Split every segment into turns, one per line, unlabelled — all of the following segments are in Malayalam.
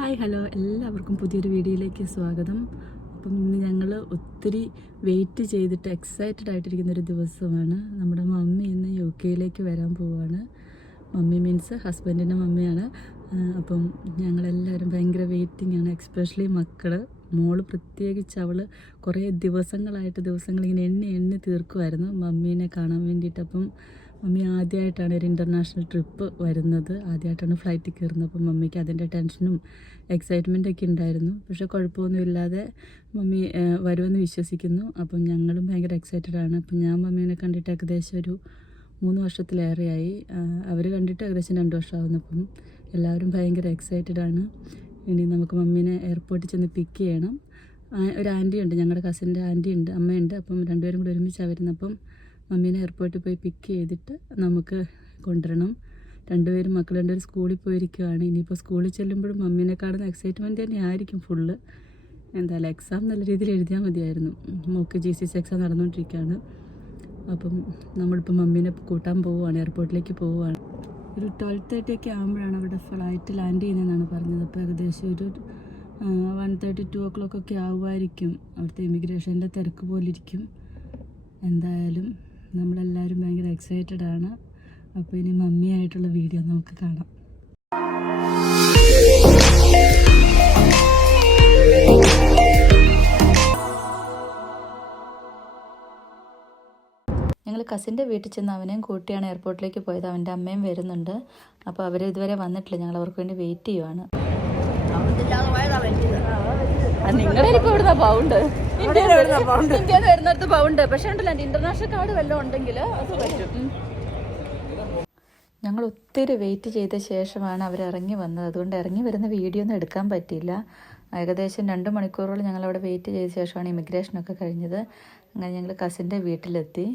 Hi hello. എല്ലാവർക്കും പുതിയൊരു വീഡിയോയിലേക്ക് സ്വാഗതം. അപ്പം ഇന്ന് ഞങ്ങൾ ഒത്തിരി വെയിറ്റ് ചെയ്തിട്ട് എക്സൈറ്റഡ് ആയിട്ടിരിക്കുന്ന ഒരു ദിവസമാണ്. നമ്മുടെ മമ്മി ഇന്ന് യു കെയിലേക്ക് വരാൻ പോവാണ്. മമ്മി മീൻസ് ഹസ്ബൻഡിന്റെ മമ്മിയാണ്. അപ്പം ഞങ്ങളെല്ലാവരും ഭയങ്കര വെയിറ്റിംഗ് ആണ്. എക്സ്പെഷ്യലി മക്കൾ മോൾ പ്രത്യേകിച്ച് അവൾ കുറേ ദിവസങ്ങളായിട്ട് ദിവസങ്ങൾ ഇങ്ങനെ എണ്ണി എണ്ണി തീർക്കുമായിരുന്നു മമ്മീനെ കാണാൻ വേണ്ടിയിട്ട് അപ്പം മമ്മി ആദ്യമായിട്ടാണ് ഒരു ഇന്റർനാഷണൽ ട്രിപ്പ് വരുന്നത്. ആദ്യമായിട്ടാണ് ഫ്ലൈറ്റിൽ കയറുന്നത്. അപ്പം മമ്മിക്ക് അതിന്റെ ടെൻഷനും എക്സൈറ്റ്മെന്റ് ഒക്കെ ഉണ്ടായിരുന്നു. പക്ഷേ കുഴപ്പമൊന്നുമില്ലാതെ മമ്മി വരുമെന്ന് വിശ്വസിക്കുന്നു. അപ്പം ഞങ്ങളും ഭയങ്കര എക്സൈറ്റഡ് ആണ്. അപ്പം ഞാൻ മമ്മീനെ കണ്ടിട്ട് ഏകദേശം ഒരു മൂന്ന് വർഷത്തിലേറെയായി. അവർ കണ്ടിട്ട് ഏകദേശം രണ്ട് വർഷമാകുന്നു അപ്പം എല്ലാവരും ഭയങ്കര എക്സൈറ്റഡ് ആണ്. ഇനി നമുക്ക് മമ്മീനെ എയർപോർട്ടിൽ ചെന്ന് പിക്ക് ചെയ്യണം. ഒരു ആന്റി ഉണ്ട്. ഞങ്ങളുടെ കസിന്റെ ആന്റി ഉണ്ട്. അമ്മയുണ്ട്. അപ്പം രണ്ടുപേരും കൂടി ഒരുമിച്ചാണ് വരുന്നത്. അപ്പം മമ്മീനെ എയർപോർട്ടിൽ പോയി പിക്ക് ചെയ്തിട്ട് നമുക്ക് കൊണ്ടുവരണം. രണ്ടുപേരും മക്കൾ രണ്ടുപേരും സ്കൂളിൽ പോയിരിക്കുകയാണ് ഇനിയിപ്പോൾ സ്കൂളിൽ ചെല്ലുമ്പോഴും മമ്മീനെ കാണുന്ന എക്സൈറ്റ്മെന്റ് തന്നെ ആയിരിക്കും ഫുള്ള് എന്തായാലും എക്സാം നല്ല രീതിയിൽ എഴുതിയാൽ മതിയായിരുന്നു. Mock G C C exam നടന്നുകൊണ്ടിരിക്കുകയാണ്. അപ്പം നമ്മളിപ്പോൾ മമ്മീനെ കൂട്ടാൻ പോവുകയാണ് എയർപോർട്ടിലേക്ക് പോവുകയാണ് ഒരു ട്വൽവ് തേർട്ടി ഒക്കെ ആകുമ്പോഴാണ് അവിടെ ഫ്ലൈറ്റ് ലാൻഡ് ചെയ്യുന്നതെന്നാണ് പറഞ്ഞത്. അപ്പോൾ ഏകദേശം ഒരു വൺ തേർട്ടി ടു ഓ ആവുമായിരിക്കും. അവിടുത്തെ ഇമിഗ്രേഷന്റെ തിരക്ക് പോലിരിക്കും. എന്തായാലും നമ്മളെല്ലാവരും ഭയങ്കര എക്സൈറ്റഡ് ആണ്. അപ്പോൾ ഇനി മമ്മിയായിട്ടുള്ള വീഡിയോ നമുക്ക് കാണാം. ഞങ്ങൾ കസിന്റെ വീട്ടിൽ ചെന്ന് അവനെയും കൂട്ടിയാണ് എയർപോർട്ടിലേക്ക് പോയത്. അവന്റെ അമ്മയും വരുന്നുണ്ട്. അപ്പോൾ അവർ ഇതുവരെ വന്നിട്ടില്ല. ഞങ്ങൾ അവർക്ക് വേണ്ടി വെയിറ്റ് ചെയ്യുവാണ്. നിങ്ങളുടെ ഇപ്പോൾ ഇവിടുന്ന പൗണ്ട് ഇന്ത്യയിൽ വരുന്നിടത്ത് പൗണ്ട്. പക്ഷേ ഉണ്ടല്ലോ എന്റെ ഇന്റർനാഷണൽ കാർഡ് വല്ലതും ഉണ്ടെങ്കിൽ അത് പറ്റും. ഞങ്ങൾ ഒത്തിരി വെയിറ്റ് ചെയ്ത ശേഷമാണ് അവർ ഇറങ്ങി വന്നത്. അതുകൊണ്ട് ഇറങ്ങി വരുന്ന വീഡിയോ ഒന്നും എടുക്കാൻ പറ്റിയില്ല. ഏകദേശം രണ്ട് മണിക്കൂറോളം ഞങ്ങൾ അവിടെ വെയിറ്റ് ചെയ്ത ശേഷമാണ് ഇമിഗ്രേഷനൊക്കെ കഴിഞ്ഞത്. അങ്ങനെ ഞങ്ങൾ കസിന്റെ വീട്ടിലെത്തി.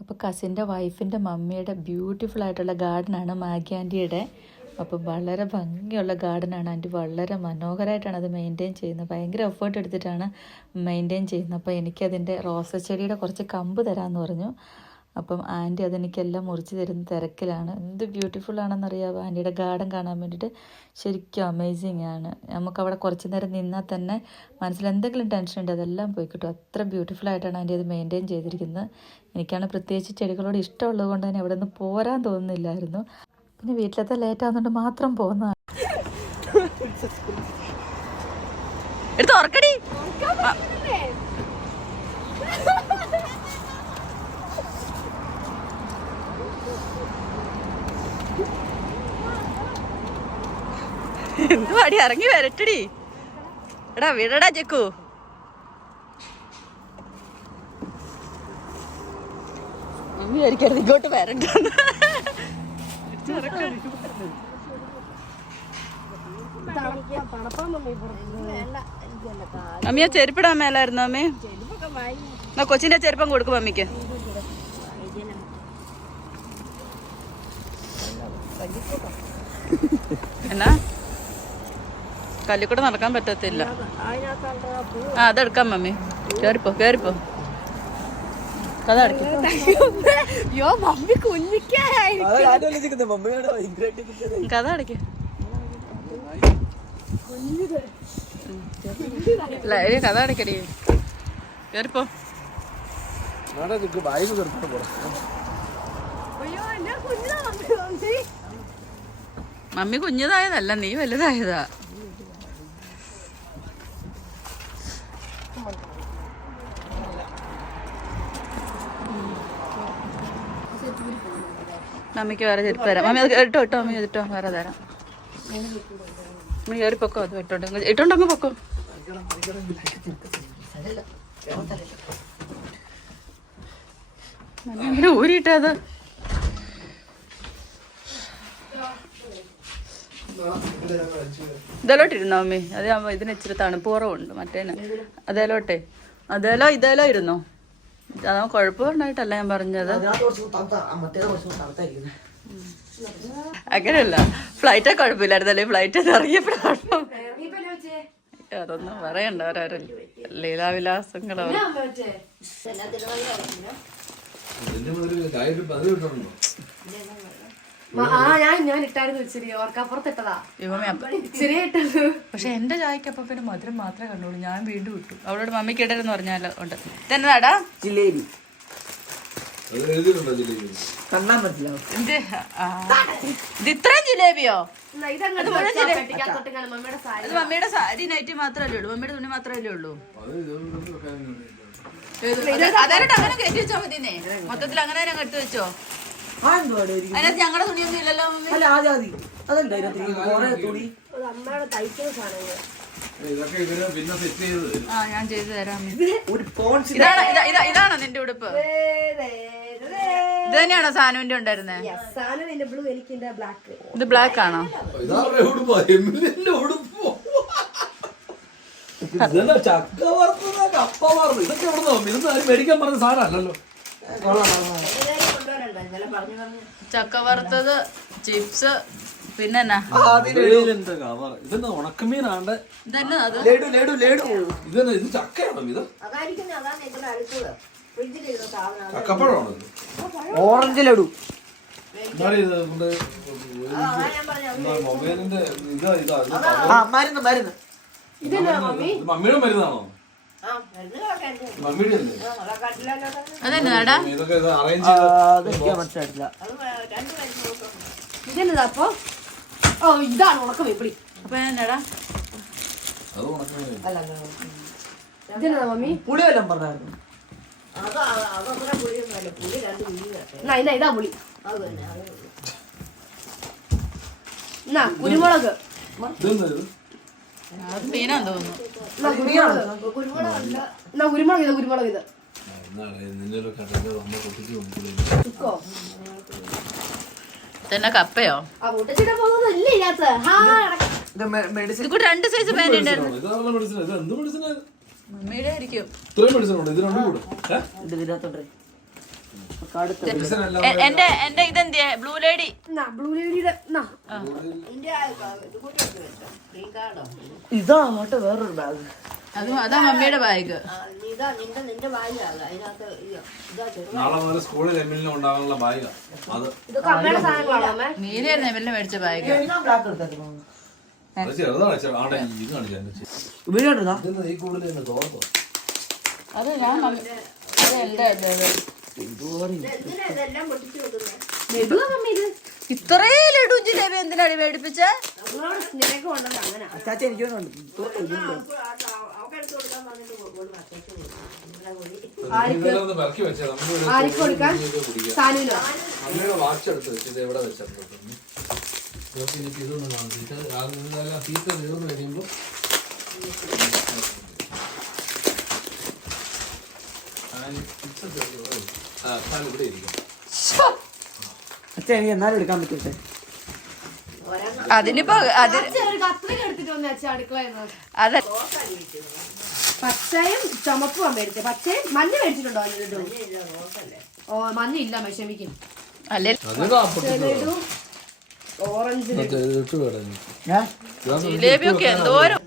അപ്പോൾ കസിന്റെ വൈഫിന്റെ മമ്മിയുടെ ബ്യൂട്ടിഫുൾ ആയിട്ടുള്ള ഗാർഡനാണ് മാഗി ആന്റിയുടെ അപ്പോൾ വളരെ ഭംഗിയുള്ള ഗാർഡനാണ് ആന്റി. വളരെ മനോഹരമായിട്ടാണ് അത് മെയിന്റെയിൻ ചെയ്യുന്നത്. ഭയങ്കര എഫേർട്ട് എടുത്തിട്ടാണ് മെയിന്റെയിൻ ചെയ്യുന്നത്. അപ്പോൾ എനിക്കതിന്റെ റോസ ചെടിയുടെ കുറച്ച് കമ്പ് തരാമെന്ന് പറഞ്ഞു. അപ്പം ആന്റി അതെനിക്കെല്ലാം മുറിച്ച് തരുന്ന തിരക്കിലാണ്. എന്ത് ബ്യൂട്ടിഫുൾ ആണെന്നറിയാമോ ആന്റിയുടെ ഗാർഡൻ കാണാൻ വേണ്ടിയിട്ട് ശരിക്കും അമേസിങ് ആണ്. നമുക്ക് അവിടെ കുറച്ച് നേരം നിന്നാൽ തന്നെ മനസ്സിൽ എന്തെങ്കിലും ടെൻഷൻ ഉണ്ട് അതെല്ലാം പോയി കിട്ടും. അത്ര ബ്യൂട്ടിഫുൾ ആയിട്ടാണ് ആന്റി അത് മെയിന്റെയിൻ ചെയ്തിരിക്കുന്നത്. എനിക്കാണ് പ്രത്യേകിച്ച് ചെടികളോട് ഇഷ്ടമുള്ളത് കൊണ്ട് തന്നെ അവിടെ നിന്ന് പോരാൻ തോന്നുന്നില്ലായിരുന്നു. പിന്നെ വീട്ടിലത്തെ ലേറ്റ് ആവുന്നതുകൊണ്ട് മാത്രം പോകുന്നതാണ് എടുത്ത് ഉറക്കടി. എന്തുവാടി ഇറങ്ങി വരട്ടടി. എടാ വിടടാ ചെക്കു വിചാരിക്കരുത് ഇങ്ങോട്ട് വരണ്ടെന്ന്. മമ്മിയെ ചെരുപ്പിടാൻ മേലായിരുന്നു അമ്മേ? എന്നാ കൊച്ചിന്റെ ചെരുപ്പം കൊടുക്കും അമ്മയ്ക്ക് എന്നാ? കല്ലിക്കൂടെ നടക്കാൻ പറ്റത്തില്ല. ആ അതെടുക്കാം മമ്മി. കേറിപ്പോ കേറിപ്പോ.
അയ്യോ
കഥ അടയ്ക്ക് കഥ അടയ്ക്കടി
മമ്മി
കുഞ്ഞതായതല്ല നീ വലുതായതാ. മമ്മിക്ക് വേറെ ചെരുപ്പ് തരാം. അമ്മ അത് ഇട്ടോ ഇട്ടോ അമ്മ ഇട്ടോ വേറെ തരാം. അമ്മ കയറി പൊക്കോ? അത് ഇട്ടോണ്ട് അങ്ങ് പൊക്കോ? എന്തിനാ ഊരിയിട്ടത് ഇതലോട്ട് അമ്മേ അത് ഇതിന് ഇച്ചിരി തണുപ്പ് കുറവുണ്ട് മറ്റേന്. അതേലോട്ടെ. അതേലോ ഇതേലോ ഇരുന്നോ? അതാ കുഴപ്പമുണ്ടായിട്ടല്ല ഞാൻ പറഞ്ഞത്. അങ്ങനെയല്ല. ഫ്ലൈറ്റ് കുഴപ്പമില്ലായിരുന്നല്ലേ ഫ്ലൈറ്റ് ഇറങ്ങിയപ്പോഴാണ്. അതൊന്നും പറയണ്ട ഓരോരോ ലീലാവിലാസങ്ങളോ.
മ- ആ ഞാൻ ഞാൻ ഇട്ടായിരുന്നു ഇച്ചിരി ഓർക്കപ്പുറത്ത് ഇട്ടതാ
ഇവമേ അപ്പം
ഇച്ചിരി ഇട്ടത്.
പക്ഷെ എന്റെ ചായക്ക് അപ്പം പിന്നെ മധുരം മാത്രമേ കണ്ടുള്ളൂ. ഞാൻ വീണ്ടും ഇട്ടു. അവളോട് മമ്മിക്ക് ഇടരുന്ന് പറഞ്ഞാലോ ഉണ്ട്. തന്നെടാ
ജിലേബി.
ഇത് ഇത്രയും ജിലേബിയോ?
ഇത് മമ്മിയുടെ സാരി
അത് മമ്മിയുടെ സാരി നൈറ്റി മാത്രമല്ലേ ഉള്ളൂ. മമ്മിയുടെ തുണി മാത്രമല്ലേ ഉള്ളൂ. അതായത് അങ്ങനെ കെട്ടി വെച്ചോ മതിന്നേ മൊത്തത്തിൽ അങ്ങനെ തന്നെ കെട്ടി വെച്ചോ? അതിനകത്ത് ഞങ്ങളുടെ തുണിയൊന്നും ഇല്ലല്ലോ
അല്ല ആ അതല്ല കുറെ തുണി.
അമ്മയുടെ തയ്ക്കുന്ന സാധനങ്ങൾ.
ഞാൻ ചെയ്തു തരാം ഇതാണ് ഇതാ- ഇതാ- ഇതാണോ നിന്റെ ഉടുപ്പ്? ഇത് തന്നെയാണോ സാനുവിന്റെ ഉണ്ടായിരുന്നത്
സാധനം എന്റെ ബ്ലൂ എനിക്ക് ബ്ലാക്ക്
ഇത് ബ്ലാക്ക് ആണോ?
ചക്ക വറുത്തതാ കപ്പ വറുത്ത് ഇതൊക്കെ എവിടെ നിന്ന് ഇതൊന്നും ആരും മേടിക്കാൻ പറഞ്ഞ സാധനമല്ലല്ലോ.
ചക്ക വറുത്തത് ചിപ്സ് പിന്നെ എന്നാ?
അതിന്റെ കവർ ഇതെന്നാ ഉണക്കമീനാണ്ട്?
ഇതന്നെ അത്?
ലേഡു ലേഡു ലേഡു.
ഇതെന്നാ ഇത് ചക്കയാണോ ഇത്?
അതായിരിക്കും അതാണ് ഇവിടെ അടുത്തത്. ഫ്രിഡ്ജിലിരുന്ന സാധനം
ചക്കപ്പഴമാണോ ഇത്?
ഓറഞ്ച് ലഡു.
മൊബൈലിന്റെ ഇതാ ഇതാ
മരുന്ന് മരുന്ന്.
മമ്മിയുടെ മരുന്നാണോ?
മനസ്സിലായിട്ടില്ല.
അത് രണ്ട് മരുന്ന് ഇതെന്നതാ അപ്പൊ? ഓ ഇതാണ് ഉണക്കം ഇപ്പിടി
അപ്പൊ എന്നാടാ
ഇതെന്നതാ മമ്മി?
പുളി വല്ലതും പറഞ്ഞായിരുന്നു.
ഇതാ ഇതാ പുളി. എന്നാ കുരുമുളക്.
ഇതെന്താ ഇത്?
അത് മീനാന്ന് തോന്നുന്നു.
എന്നാ കുരുമുളക് ഇത് കുരുമുളക് ഇത്.
കപ്പയോ? രണ്ട് സൈസ് ഉണ്ടായിരുന്നു. മമ്മിയുടെ ആയിരിക്കും
ഇത്രയും മെഡിസിൻ ഉണ്ട്? ഇത് രണ്ടും കൂടെ.
ഇത് ഇതിനകത്തോട്ടെ
എന്റെ എന്റെ ഇതെന്തിയെ? ബ്ലൂ ലേഡി
ബ്ലൂ ലേഡിയുടെ
ഇതാ അങ്ങോട്ട് വേറൊരു ബാഗ്
അത് അതാ മമ്മിയുടെ ബാഗ്
സ്കൂളിൽ എമ്മിലിന്
മേടിച്ച ബാഗ്
അത്
വീടുണ്ടാ
ഞാൻ അത് എന്റെ ഇത് ഇത്.
ലഡുവാ മമ്മി ഇത്
ഇത്രയും ലഡു ജിലേബി എന്തിനാടി മേടിപ്പിച്ച
ഇതൊന്ന്
അച്ഛൻ എനിക്ക് എന്നാലും എടുക്കാൻ പറ്റട്ടെ.
അതിനിപ്പോ അത്
പച്ചയും ചുമപ്പും മേടിച്ചത് പച്ചയും മഞ്ഞ മേടിച്ചിട്ടുണ്ടോ ഓ മഞ്ഞ ഇല്ല ക്ഷമിക്കും.
അല്ലെ?
ഓറഞ്ച്
ഞാൻ
ജിലേബി ഒക്കെ എന്തോരം?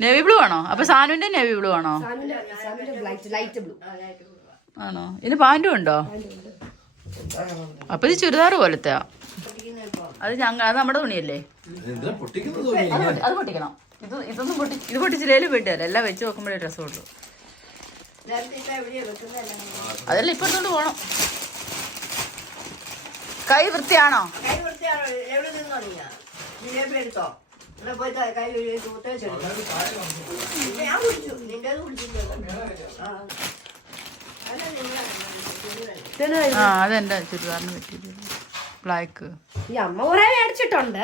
നേവി ബ്ലൂ ആണോ? അപ്പൊ സാനുവിന്റെ നേവി ബ്ലൂ ആണോ?
സാനുവിന്റെ സാനുവിന്റെ ലൈറ്റ് ലൈറ്റ് ബ്ലൂ.
ആണോ? ഇതിന് പാന്റും ഉണ്ടോ? അപ്പൊ ഇത് ചുരിദാർ പോലത്തെ അത് ഞങ്ങ അത് നമ്മുടെ തുണിയല്ലേ? അത് അത് പൊട്ടിക്കണം. ഇത് ഇതൊന്നും പൊട്ടി ഇത് പൊട്ടിച്ചില്ലേലും വീട്ടുകാരെ. എല്ലാം വെച്ച് നോക്കുമ്പോഴേ രസമുള്ളൂ അതെല്ലാം ഇപ്പൊ എടുത്തോണ്ട് പോണം. കൈ വൃത്തിയാണോ? ആ അതെന്റെ ചുരിദാറിന് പറ്റിയത് ബ്ലാക്ക്
ഈ അമ്മ കുറെ മേടിച്ചിട്ടുണ്ട്.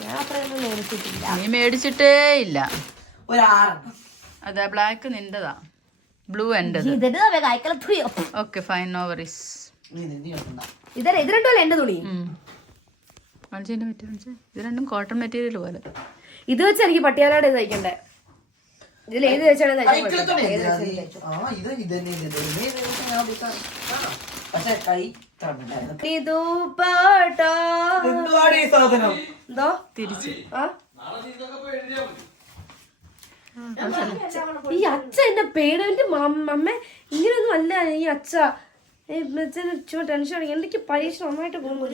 ഞാൻ അത്രയൊന്നും മേടിച്ചിട്ടില്ല.
നീ മേടിച്ചിട്ടേ ഇല്ല. അതെ ബ്ലാക്ക് നിന്റെതാ ബ്ലൂ
എന്റെ
ഓക്കെ ഫൈൻ നോ വറീസ്
ഇത് തുണി?
കാണിച്ചതിന്റെ മെറ്റീരിയൽ ഇത് രണ്ടും കോട്ടൺ മെറ്റീരിയൽ പോലെ.
ഇത് വെച്ച് എനിക്ക് പട്ടിയാലാട് തയ്ക്കണ്ടേ ഇതിൽ ഏത് വെച്ചാണ്
ഇത് തന്നെ. ഞാൻ. പക്ഷെ കൈ സാധനം?
എന്തോ?
തിരിച്ച്.
ആ? ഈ അച്ഛ എന്റെ പേടവന്റെ അമ്മ ഇങ്ങനൊന്നും ഇങ്ങനെയൊന്നും അല്ല ഈ അച്ഛ. ചുമ്മാ ടെൻഷൻ അടിക്കും. എന്തൊക്കെ പരീക്ഷ നന്നായിട്ട് പോകുന്നു.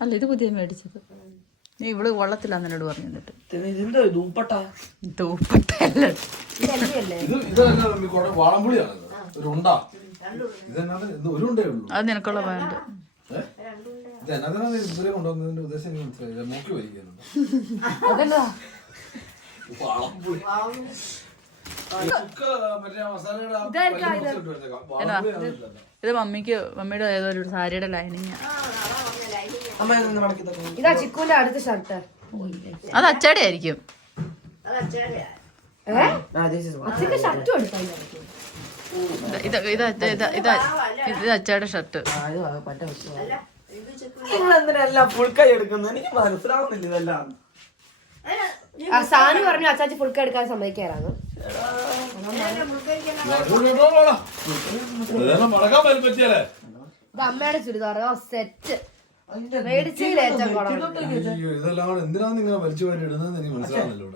അല്ല ഇത് പുതിയ മേടിച്ചത്. നീ ഇവൾ കൊള്ളത്തില്ല എന്നോട് പറഞ്ഞു എന്നിട്ട്.
ഇതെന്തോ ദൂപ്പട്ട
തൂപ്പട്ടല്ല
ഇത് ഇതെന്നാ കുറെ വാളംപുളിയാണ് ഇത്. ഒരു ഉണ്ടാ. ഇതെന്നാണ് ഇത് ഒരു ഉണ്ടേ ഉള്ളൂ.
അത് നിനക്കുള്ള വേണ്ട
ഇത്
മമ്മിക്ക് മമ്മിയുടെ ഏതോ ഒരു സാരിയുടെ ലൈനിങ്
അമ്മ ഇതൊന്ന് മടക്കി തന്നെ
ഇതാ ചിക്കുവിന്റെ അടുത്ത ഷർട്ട്.
അത് അച്ചാടി ആയിരിക്കും.
ഏ?
ആ this is one.
അച്ഛക്ക് ഷർട്ട്
ഇത് ഇത് ഇത് ഇത് ഇത് ഇത് അച്ചാടെ ഷർട്ട്.
ഫുൾ കൈ എടുക്കുന്നത്? എനിക്ക് മനസ്സിലാവുന്നില്ല ഇതെല്ലാം.
ആ സാനി പറഞ്ഞു അച്ചാച്ചി ഫുൾ എടുക്കാൻ സമ്മതിക്കാറാണ് ഇത് അമ്മയുടെ ചുരിദാർ സെറ്റ്
ഇതെല്ലാം കൂടെ എന്തിനാണ് ഇങ്ങനെ വലിച്ചു വാരി ഇടുന്നത് എനിക്ക് മനസ്സിലാവുന്നില്ല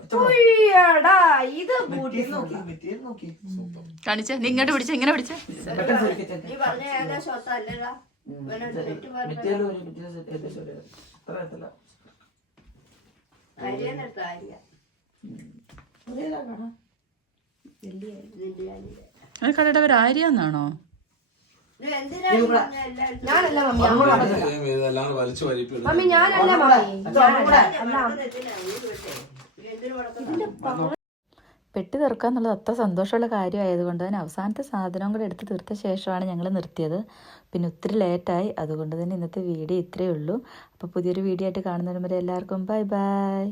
കാണിച്ച നീ ഇങ്ങോട്ട് പിടിച്ച ഇങ്ങനെ പിടിച്ച. കടയുടെ പേര് ആര്യാന്നാണോ
ഞാനല്ല മമ്മി ഞാനല്ല മമ്മി ഞാനല്ല. അല്ല,
പെട്ടി തീർക്കുക എന്നുള്ളത് അത്ര സന്തോഷമുള്ള കാര്യമായതുകൊണ്ട് തന്നെ അവസാനത്തെ സാധനവും കൂടെ എടുത്ത് തീർത്ത ശേഷമാണ് ഞങ്ങൾ നിർത്തിയത്. പിന്നെ ഒത്തിരി ലേറ്റായി അതുകൊണ്ട് തന്നെ ഇന്നത്തെ വീഡിയോ ഇത്രയേ ഉള്ളൂ. അപ്പോൾ പുതിയൊരു വീഡിയോ ആയിട്ട് കാണുന്നവരെ എല്ലാവർക്കും ബൈ ബൈ